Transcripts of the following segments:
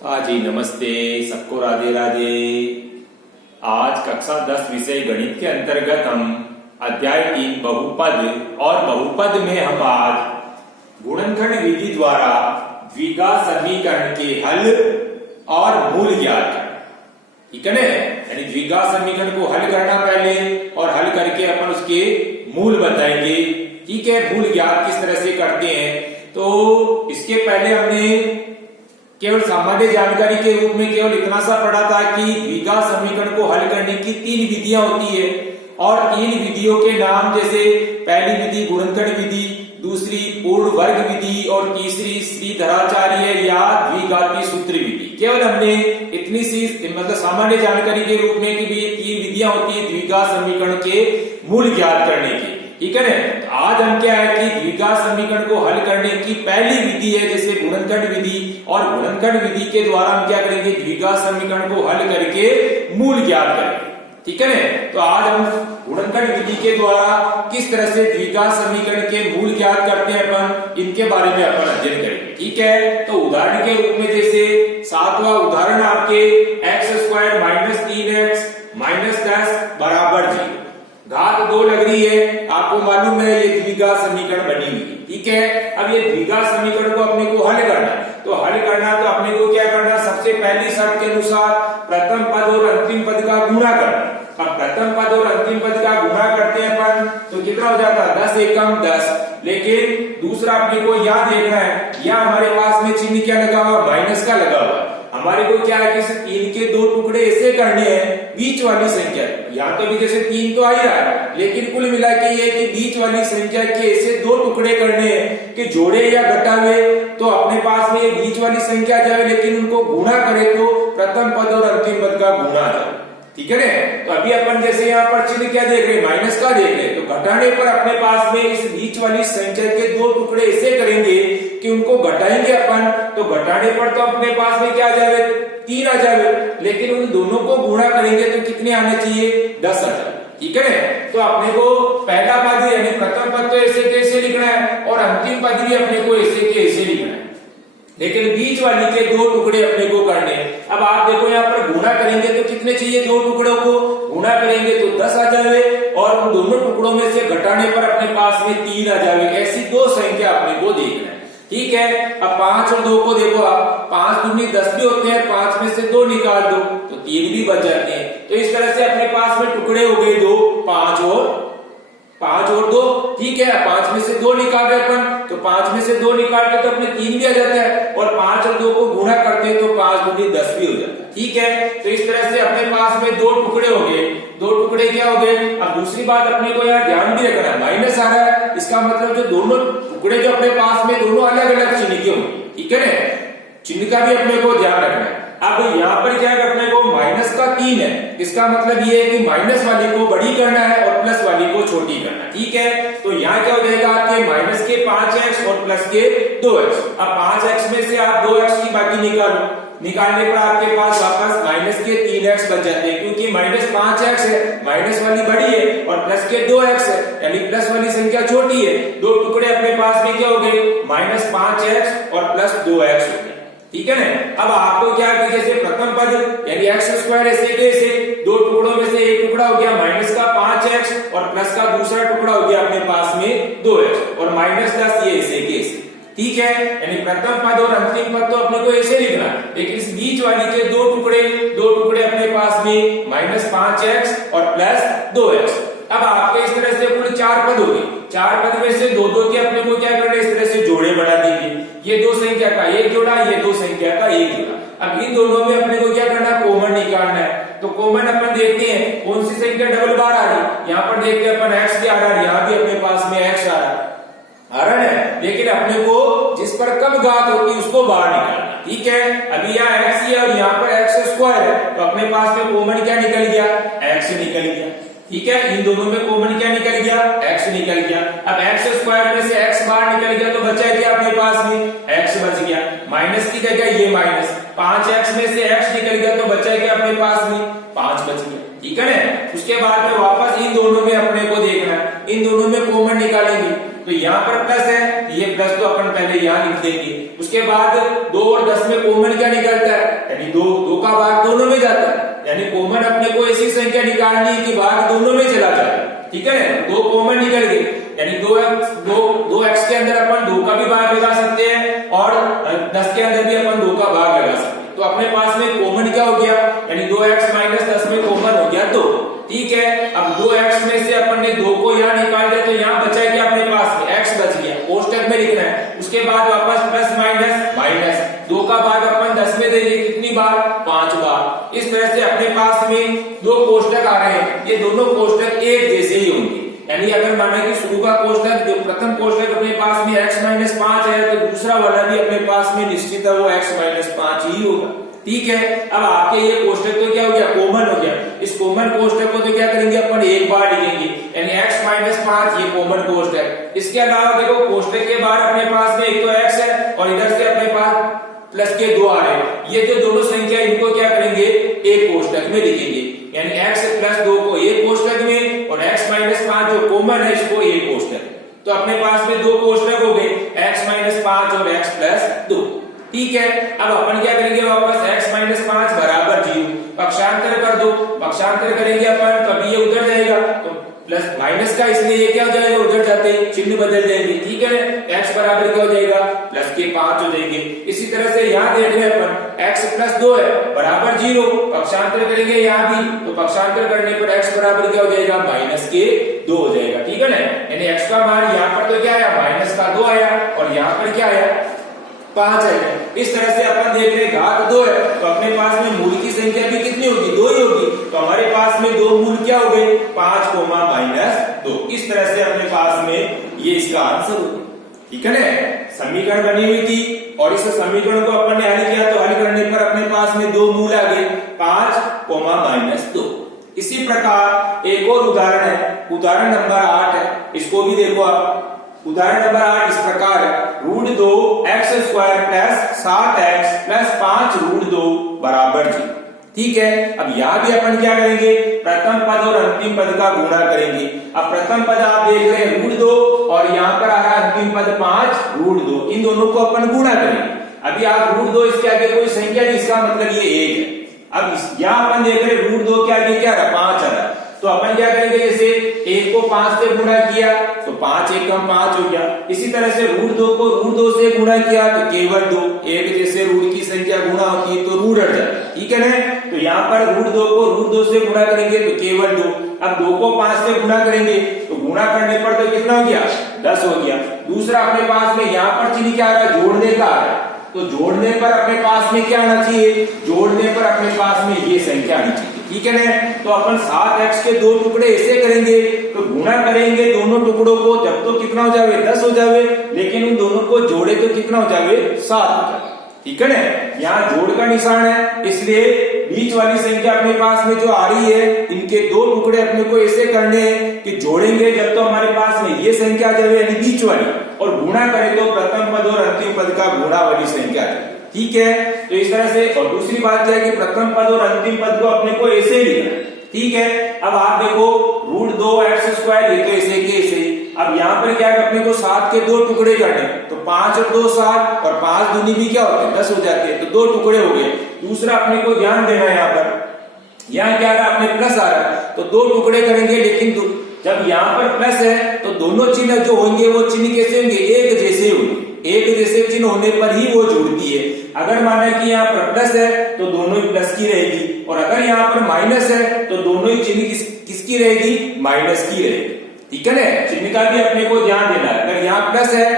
हाँ जी, नमस्ते सबको, राधे राधे। आज कक्षा 10 विषय गणित के अंतर्गत हम अध्याय 3 बहुपद और बहुपद में हम आज गुणनखंड विधि द्वारा द्विघात समीकरण के हल और मूल ज्ञात करना, ठीक है ना। यानी द्विघात समीकरण को हल करना पहले और हल करके अपन उसके मूल बताएंगे, ठीक है। मूल ज्ञात किस तरह से करते हैं, तो इसके पहले हमने केवल सामान्य जानकारी के रूप में केवल इतना सा पढ़ा था कि द्विघात समीकरण को हल करने की 3 विधियां होती है और 3 विधियों के नाम जैसे पहली विधि गुणनखंड विधि, दूसरी पूर्ण वर्ग विधि और तीसरी श्रीधराचार्य या द्विघाती सूत्र विधि। केवल हमने इतनी सी मतलब सामान्य जानकारी के रूप में कि ये 3 विधियां होती है द्विघात समीकरण के मूल ज्ञात करने की, ठीक है ना। तो आज हम क्या है कि द्विघात समीकरण को हल करने की पहली विधि है जैसे गुणनखंड विधि, और गुणनखंड विधि के द्वारा हम क्या करेंगे, द्विघात समीकरण को हल करके मूल ज्ञात करेंगे, ठीक है ना। तो आज हम गुणनखंड विधि के द्वारा किस तरह से द्विघात समीकरण के मूल ज्ञात करते हैं अपन, इनके बारे में अपन अध्ययन करेंगे, ठीक है। तो उदाहरण के रूप में जैसे 7वां उदाहरण आपके x² - 3x - 10 = 0, घात 2 लग रही है, आपको मालूम है ये द्विघात समीकरण बनी हुई, ठीक है। अब ये द्विघात समीकरण को अपने को हल करना, तो हल करना तो अपने को क्या करना, सबसे पहली शर्त के अनुसार प्रथम पद और अंतिम पद का गुणा करना। अब प्रथम पद और अंतिम पद का गुणा करते हैं अपन तो कितना हो जाता है, 10 एकम 10। लेकिन दूसरा अपने को यहाँ देखना है, यहाँ हमारे पास में चिन्ह क्या लगा हुआ, माइनस का लगा हुआ। हमारे को क्या है कि 3 के 2 टुकड़े ऐसे करने हैं बीच वाली संख्या, यहाँ तो भी जैसे 3 तो आ ही रहा है, लेकिन कुल मिला के ये कि बीच वाली संख्या के ऐसे 2 टुकड़े करने हैं कि जोड़े या घटावे तो अपने पास में ये बीच वाली संख्या जाए, लेकिन उनको गुणा करे तो प्रथम पद और अंतिम पद का गुणा जाए, ठीक है ना। तो अभी अपन जैसे यहाँ पर चिन्ह क्या देख रहे हैं, माइनस का देख रहे हैं, तो घटाने पर अपने पास में इस बीच वाली संख्या के 2 टुकड़े ऐसे करेंगे कि उनको घटाएंगे अपन, तो घटाने पर तो अपने पास में क्या आ जाए, 3 आ जाए, लेकिन उन दोनों को गुणा करेंगे तो कितने आने चाहिए, 10 आ जाए, ठीक है ना। तो अपने को पहला पद यानी प्रथम पद तो ऐसे के ऐसे लिखना है और अंतिम पद भी अपने को ऐसे के ऐसे लिखना है, लेकिन बीच वाली के 2 टुकड़े अपने को करने हैं। अब आप देखो यहाँ पर गुणा करेंगे तो कितने चाहिए, 2 टुकड़ों को गुणा करेंगे तो 10 आ जाए और उन दोनों टुकड़ों में से घटाने पर अपने पास में 3 आ जाए। ऐसी 2 संख्या अपने को देखना है, ठीक है। अब 5 और 2 को देखो, आप 5 दूनी 10 भी होते हैं, 5 में से 2 निकाल दो तो 3 भी बच जाते हैं। तो इस तरह से अपने पास में टुकड़े हो गए 2, 5 और 2, ठीक है। 5 में से 2 निकाल रहे अपन, तो 5 में से 2 निकाल के तो अपने 3 भी आ जाता है, और 5 और 2 को गुणा करते हैं तो 5 दूनी 10 भी हो जाता है, ठीक है। तो इस तरह से अपने पास में 2 टुकड़े हो गए, 2 टुकड़े क्या हो गए। अब दूसरी बात अपने को यहाँ ध्यान भी रखना है, माइनस आ रहा है, इसका मतलब जो दोनों टुकड़े जो अपने पास में दोनों अलग अलग चिन्ह के होंगे, ठीक है ना। चिन्ह का भी अपने को ध्यान रखना है। अब यहाँ पर क्या है, अपने को माइनस का 3 है, इसका मतलब ये है कि माइनस वाली को बड़ी करना है और प्लस वाली को छोटी करना, ठीक है। तो यहाँ क्या हो जाएगा आपके माइनस के 5x और प्लस के 2x। अब 5x में से आप 2x की बाकी निकालो, निकालने पर आपके पास वापस माइनस के 3x बच जाते हैं, क्योंकि माइनस 5x है, माइनस वाली बड़ी है और प्लस के 2x है, यानी प्लस वाली संख्या छोटी है। 2 टुकड़े अपने पास में क्या हो गए, माइनस 5x और प्लस 2x हो गए, ठीक है ना। अब आपको क्या है, जैसे प्रथम पद यानी x² ऐसे कैसे 2 टुकड़ों में से एक टुकड़ा हो गया माइनस का 5x और प्लस का दूसरा टुकड़ा हो गया अपने पास में 2x और माइनस 10, ये ऐसे कैसे, ठीक है। यानी प्रथम पद और अंतिम पद तो अपने को ऐसे लिखना, लेकिन इस बीच वाली के 2 टुकड़े अपने पास में माइनस 5x और प्लस 2x। अब आपके इस तरह से कुल 4 पद हो गए, 4 पद में से 2 के अपने को क्या करना है, इस तरह से जोड़े बना देंगे। ये 2 संख्या का एक जोड़ा, ये 2 संख्या का एक जोड़ा। अब इन दोनों में अपने को क्या करना है, कॉमन निकालना है। तो कॉमन अपन देखते हैं कौन सी संख्या डबल बार आ रही, यहाँ पर देखते हैं अपन x भी आ रहा है, यहाँ भी अपने पास में x आ रहा है, लेकिन अपने को जिस पर कम घात होती है उसको बाहर निकालना, ठीक है। अभी यहाँ x है और यहाँ पर x² है, तो अपने पास में कॉमन क्या निकल गया, x निकल गया, ठीक है। इन दोनों में कॉमन क्या निकल गया, x निकल गया। अब x² में से x बाहर निकल गया तो बचा क्या अपने पास में, x बच गया। माइनस की जगह ये माइनस, 5x में से x निकल गया तो बचा क्या अपने पास में, 5 बच गया, ठीक है ना। उसके बाद में वापस इन दोनों में अपने को देखना है, इन दोनों में कॉमन निकालेंगे, तो यहाँ पर प्लस है, ये प्लस तो अपन पहले यहाँ लिख देंगे। उसके बाद 2 और 10 में कॉमन क्या निकलता है, यानी 2 का भाग दोनों में जाता है, यानी कॉमन अपने को ऐसी संख्या निकालनी है कि भाग दोनों में चला जाए। ठीक है ना, 2 कॉमन निकल गए, यानी 2x के अंदर अपन 2 का भी भाग लगा सकते हैं और 10 के अंदर भी अपन 2 का भाग लगा सकते हैं। तो अपने पास में कॉमन क्या हो गया, यानी 2x माइनस 10 में कॉमन हो गया 2। ठीक है, अब 2x में से अपन ने 2 को यहाँ निकाल दिया, तो यहाँ बचा क्या अपने पास में, x बच गया, कोष्टक में लिखना है। उसके बाद वापस प्लस माइनस माइनस, 2 का भाग अपन 10 में देंगे, कितनी बार, 5 बार। इस तरह से अपने पास में 2 कोष्टक आ रहे हैं, ये दोनों कोष्टक एक जैसे ही होंगे। यानी अगर माना कि शुरू का कोष्टक, जो प्रथम कोष्टक अपने पास में x माइनस 5 है, तो दूसरा वाला भी अपने पास में निश्चित है वो x माइनस 5 ही होगा। ठीक है, अब आपके ये कोष्टक तो क्या हो गया, कॉमन हो गया। इस कॉमन कोष्टक को तो क्या करेंगे अपन, एक बार लिखेंगे, यानी x माइनस 5 ये कॉमन कोष्टक। इसके अलावा देखो कोष्टक के बाहर अपने पास में एक तो x है और इधर से अपने पास प्लस के 2 आ रहे हैं। ये जो दोनों संख्या इनको क्या करेंगे, एक कोष्टक में लिखेंगे, यानी x प्लस 2 को एक कोष्टक में और x माइनस 5 जो कॉमन है इसको एक कोष्टक। तो अपने पास में 2 कोष्टक हो गए, x माइनस 5 और x प्लस 2। ठीक है, अब अपन क्या करेंगे, वापस x माइनस 5 बराबर 0, पक्षांतर कर दो। पक्षांतर करेंगे अपन, कभी ये उधर जाएगा तो प्लस माइनस का, इसलिए ये क्या हो जाएगा, उधर जाते चिन्ह बदल जाएंगे। ठीक है, x बराबर क्या हो जाएगा, प्लस के 5 हो जाएंगे। इसी तरह से यहाँ देख रहे हैं अपन x प्लस 2 है बराबर 0, पक्षांतर करेंगे यहाँ भी, तो पक्षांतर करने पर x बराबर क्या हो जाएगा, माइनस के 2 हो जाएगा। ठीक है ना, यानी x का मान यहाँ पर तो क्या आया, माइनस का 2 आया और यहाँ पर क्या आया, 5 है। इस तरह से अपन देख रहे घात 2 है, तो अपने पास में मूल की संख्या भी कितनी होगी, 2 ही होगी। तो हमारे पास में 2 मूल क्या हो गए, 5 माइनस 2। इस तरह से अपने पास में ये इसका आंसर होगा। ठीक है ना, समीकरण बनी हुई थी और इस समीकरण को अपन ने हल किया, तो हल करने पर अपने पास में 2 मूल आ गए, 5 माइनस 2। इसी प्रकार एक और उदाहरण है, उदाहरण नंबर 8 है, इसको भी देखो आप। उदाहरण नंबर 8 इस प्रकार है, √2x² प्लस 7x प्लस 5 √2 बराबर 0। ठीक है, अब यहाँ भी अपन क्या करेंगे, प्रथम पद और अंतिम पद का गुणा करेंगे। अब प्रथम पद आप देख रहे हैं √2 और यहाँ पर आ रहा है अंतिम पद 5 √2, इन दोनों को अपन गुणा करेंगे। अभी आप √2 इसके आगे कोई संख्या नहीं, इसका मतलब ये 1 है। अब यहाँ अपन देख रहे हैं √2 के आगे क्या रहा, 5 आ रहा, तो अपन क्या करेंगे, जैसे 1 को 5 से गुणा किया तो 5 × 1 = 5 हो गया। इसी तरह से √2 को √2 से गुणा किया तो केवल 2, एक जैसे रूट की संख्या गुणा होती है तो रूट हट जाता है। ठीक है ना, तो यहाँ पर √2 को √2 से गुणा करेंगे तो केवल 2। अब 2 को 5 से गुणा करेंगे तो गुणा करने पर तो कितना हो गया, 10 हो गया। दूसरा अपने पास में यहाँ पर चिन्ह क्या आ रहा है, जोड़ने का आ रहा है, तो जोड़ने पर अपने पास में क्या आना चाहिए, जोड़ने पर अपने पास में ये संख्या आनी चाहिए। ठीक है ना, तो अपन 7x के 2 टुकड़े ऐसे करेंगे, तो गुणा करेंगे दोनों टुकड़ों को, जब तो कितना हो जावे, 10 हो जावे, लेकिन उन दोनों को जोड़े तो कितना हो जावे, 7 हो जावे। ठीक है ना, यहाँ जोड़ का निशान है, इसलिए बीच वाली संख्या अपने पास में जो आ रही है, इनके 2 टुकड़े अपने को ऐसे करने हैं कि जोड़ेंगे जब तो हमारे पास में ये संख्या आ जाए, यानी बीच वाली, और गुणा करें तो प्रथम पद और अंतिम पद का गुणा वाली संख्या है। ठीक है, तो इस तरह से। और दूसरी बात क्या है कि प्रथम पद और अंतिम पद को अपने को ऐसे ही लिखना है। ठीक है, अब आप देखो √2x², ये तो ऐसे के ऐसे। अब यहाँ पर क्या है, अपने को 7 के 2 टुकड़े करने, तो 5 और 2 7 और 5 दूनी भी क्या होते हैं, 10 हो जाते हैं, तो 2 टुकड़े हो गए। दूसरा अपने को ध्यान देना है, यहाँ पर यहाँ क्या आ रहा है, अपने प्लस आ रहा है, तो 2 टुकड़े करेंगे, लेकिन जब यहाँ पर प्लस है तो दोनों चिन्ह जो होंगे वो चिन्ह कैसे होंगे, एक जैसे होंगे। एक जैसे चिन्ह होने पर ही वो जुड़ती है। अगर माना कि यहाँ पर प्लस है तो दोनों ही प्लस की रहेगी, और अगर यहाँ पर माइनस है तो दोनों ही चिन्ह किसकी रहेगी, माइनस की रहेगी। ठीक है ना, चिन्ह का भी अपने को ध्यान देना है। अगर यहाँ प्लस है,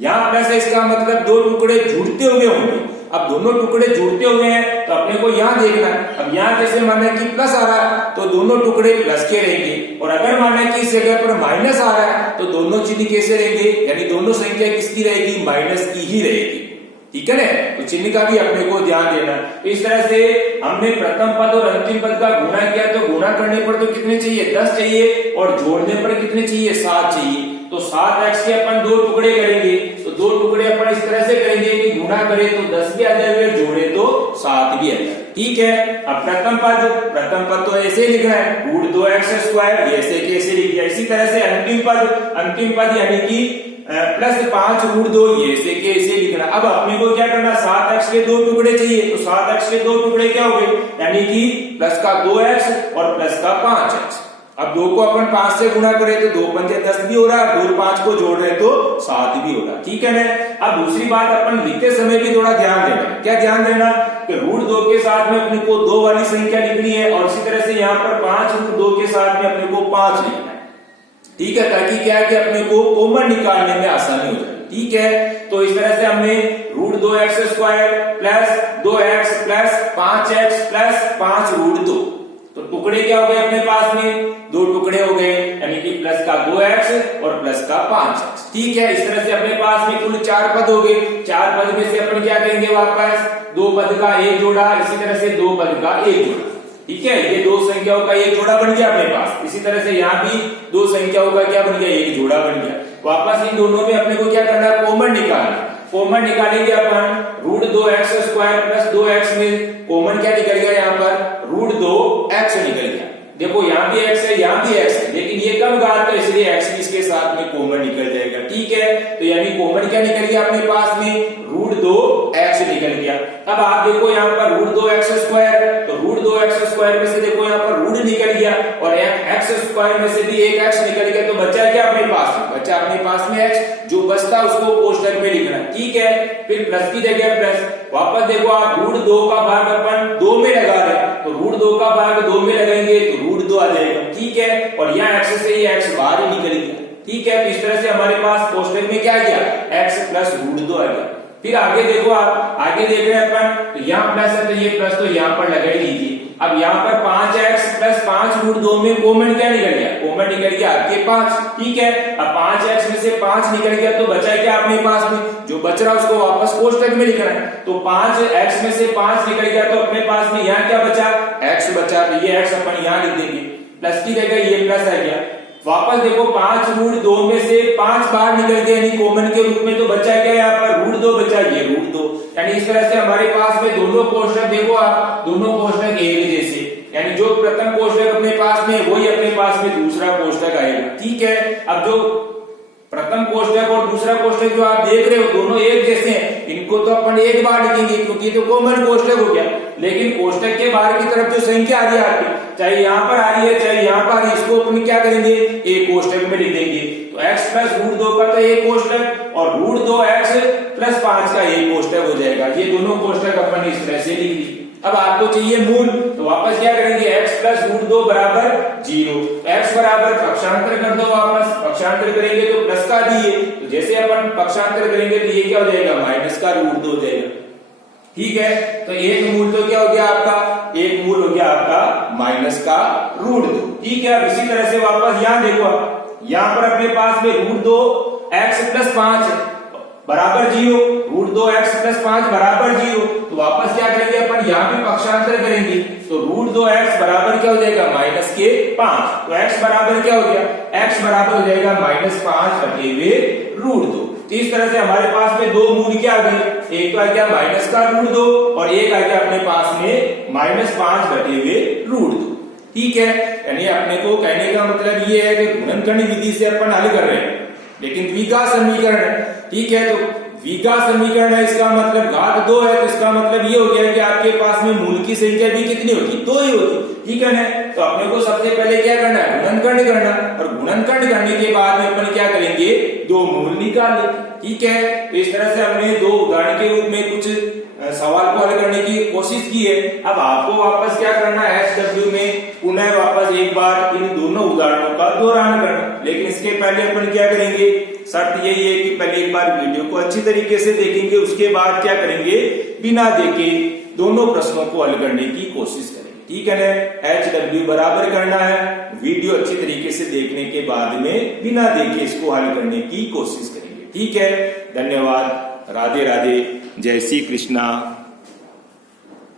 यहाँ प्लस है, इसका मतलब 2 टुकड़े जुड़ते हुए होंगे। अब दोनों टुकड़े जुड़ते हुए हैं तो अपने को यहाँ देखना है। अब यहाँ जैसे माना कि प्लस आ रहा है तो दोनों टुकड़े प्लस के रहेंगे, और अगर माना कि इस जगह पर माइनस आ रहा है तो दोनों चिन्ह कैसे रहेंगे, यानी दोनों संख्या किसकी रहेगी, माइनस की ही रहेगी। ठीक है ना, तो चिन्ह का भी अपने को ध्यान देना। तो इस तरह से हमने प्रथम पद और अंतिम पद का गुणा किया, तो गुणा करने पर तो कितने चाहिए, 10 चाहिए, और जोड़ने पर कितने चाहिए, 7 चाहिए। तो 7x के अपन 2 टुकड़े करेंगे, तो 2 टुकड़े अपन इस तरह से करेंगे कि गुणा करें तो 10 भी आ जाए, जोड़े तो 7 भी आ जाए। ठीक है, अब प्रथम पद तो ऐसे लिखना है √2x², ऐसे कैसे लिख दिया। इसी तरह से अंतिम पद यानी कि +5 √2, ये से कैसे लिखना। अब अपने को क्या करना, 7x के 2 टुकड़े चाहिए, तो 7x के 2 टुकड़े क्या हो गए, यानी कि प्लस का 2x और प्लस का 5x। अब 2 को अपन 5 से गुणा करें तो 2 पंजे 10 भी हो रहा है, 2 और 5 को जोड़ रहे तो 7 भी हो रहा, ठीक है ना। अब दूसरी बात, अपन लिखते समय भी थोड़ा ध्यान देना। क्या ध्यान देना कि √2 के साथ में अपने को 2 वाली संख्या लिखनी है, और इसी तरह से यहाँ पर 5 √2 के साथ में अपने को 5 लिखना है, ठीक है, ताकि क्या है कि अपने को कॉमन निकालने में आसानी हो जाए, ठीक है। तो इस तरह से हमने √2x² plus 2x plus 5x plus 5 √2, तो टुकड़े क्या हो गए अपने पास में, 2 टुकड़े हो गए, यानी कि प्लस का 2x और प्लस का 5x, ठीक है। इस तरह से अपने पास में कुल 4 पद हो गए। 4 पद में से अपन क्या करेंगे, वापस 2 पद का एक जोड़ा, इसी तरह से 2 पद का एक जोड़ा, ठीक है। ये 2 संख्याओं का एक जोड़ा बन गया अपने पास। इसी तरह से यहाँ भी 2 संख्याओं का क्या बन गया, एक जोड़ा बन गया। वापस इन दोनों में अपने को क्या करना है, कॉमन निकालना। कॉमन निकालेंगे अपन √2x² प्लस 2x में कॉमन क्या निकल गया, यहाँ पर √2x निकल गया। देखो यहाँ भी x है, यहाँ भी x है, लेकिन ये कम घात है, इसलिए x भी इसके साथ में कॉमन निकल जाएगा, ठीक है। तो यानी कॉमन क्या निकल गया अपने पास में, √2x निकल गया। अब आप देखो यहाँ पर √2x², तो √2x² में से देखो यहाँ पर रूट निकल गया, और x² में से भी एक x निकल गया, तो बचा क्या अपने पास में, बचा अपने पास में x। जो बचता उसको कोष्टक में लिखना, ठीक है। फिर प्लस की जगह प्लस, वापस देखो आप √2 का भाग अपन 2 में लगा रहे, तो √2 का भाग 2 में लगाएंगे तो √2 आ जाएगा, ठीक है। और यहाँ x से ये x बाहर ही निकल गया, ठीक है। तो इस तरह से हमारे पास कोष्टक में क्या आ गया, x प्लस √2 आ गया। फिर आगे देखो आप, आगे देख रहे हैं अपन, तो यहाँ प्लस है तो ये प्लस तो यहाँ पर लगा ही लीजिए। अब यहाँ पर 5x प्लस 5 √2 में कॉमन क्या निकल गया, कॉमन निकल गया आपके 5, ठीक है। अब 5x में से 5 निकल गया, तो बचा क्या अपने पास में, जो बच रहा उसको वापस कोष्टक में लिखना है। तो 5x में से 5 निकल गया, तो अपने पास में यहाँ क्या बचा, x बचा, तो ये x अपन यहाँ लिख देंगे, प्लस की जगह ये प्लस आ गया। वापस देखो 5 √2 में से 5 बाहर निकल गए, यानी कॉमन के रूप में, तो बचा क्या यहाँ पर √2 बचा, ये √2। यानी इस तरह से हमारे पास में दोनों कोष्टक देखो आप, दोनों कोष्टक एक जैसे, यानी जो प्रथम कोष्टक अपने पास में वही अपने पास में दूसरा कोष्टक आएगा, ठीक है। अब जो प्रथम कोष्टक और दूसरा कोष्टक जो आप देख रहे हो दोनों एक जैसे हैं, इनको तो अपन एक बार लिखेंगे क्योंकि तो कॉमन कोष्टक हो गया। लेकिन कोष्टक के बाहर की तरफ जो संख्या आ रही है आपकी, चाहे यहाँ पर आ रही है चाहे यहाँ पर आ रही है, इसको अपन क्या करेंगे, एक कोष्टक में लिख देंगे। तो x प्लस √2 का तो एक कोष्टक और √2x प्लस 5 का एक कोष्टक हो जाएगा। ये दोनों कोष्टक अपन इस तरह से लिख दिए। अब आपको चाहिए मूल, तो वापस क्या करेंगे, x प्लस √2 बराबर 0, x बराबर पक्षांतर कर दो, वापस पक्षांतर करेंगे तो प्लस का दिए, तो जैसे अपन पक्षांतर करेंगे तो ये क्या हो जाएगा, माइनस का √2 हो जाएगा, ठीक है। तो एक मूल तो क्या हो गया आपका, एक मूल हो गया आपका माइनस का √2, ठीक है। अब इसी तरह से वापस यहाँ देखो, यहाँ पर अपने पास में √2x प्लस 5 बराबर 0, √2x प्लस 5 बराबर 0, तो वापस क्या करेंगे अपन, यहाँ पे पक्षांतर करेंगे, तो √2x बराबर क्या हो जाएगा, माइनस के 5। तो x बराबर क्या हो गया, x बराबर हो जाएगा -5 बटे हुए √2। तो इस तरह से हमारे पास में दो मूल क्या आ गए, एक तो आ गया माइनस का √2 और एक आ गया अपने पास में -5 बटे हुए √2, ठीक है। यानी अपने को कहने का मतलब ये है कि गुणनखंड विधि से अपन हल कर रहे हैं, लेकिन द्विघात समीकरण है, ठीक है। तो द्विघात समीकरण है, इसका मतलब घात 2 है, तो इसका मतलब ये हो गया कि आपके पास में मूल की संख्या भी कितनी होगी, 2 ही होगी, ठीक है ना। तो अपने को सबसे पहले क्या करना है, गुणनखंड करना, और गुणनखंड करने के बाद में अपन क्या करेंगे, दो मूल निकाल लेंगे, ठीक है। तो इस तरह से हमने दो उदाहरण के रूप में कुछ सवाल को हल करने की कोशिश की है। अब आपको वापस क्या करना है, HW में पुनः वापस एक बार इन दोनों उदाहरणों का दोहरान करना, लेकिन इसके पहले अपन क्या करेंगे, शर्त यही है कि पहले एक बार वीडियो को अच्छी तरीके से देखेंगे, उसके बाद क्या करेंगे, बिना देखे दोनों प्रश्नों को हल करने की कोशिश करेंगे, ठीक है ना। HW बराबर करना है, वीडियो अच्छी तरीके से देखने के बाद में बिना देखे इसको हल करने की कोशिश करेंगे, ठीक है। धन्यवाद, राधे राधे, जय श्री कृष्णा।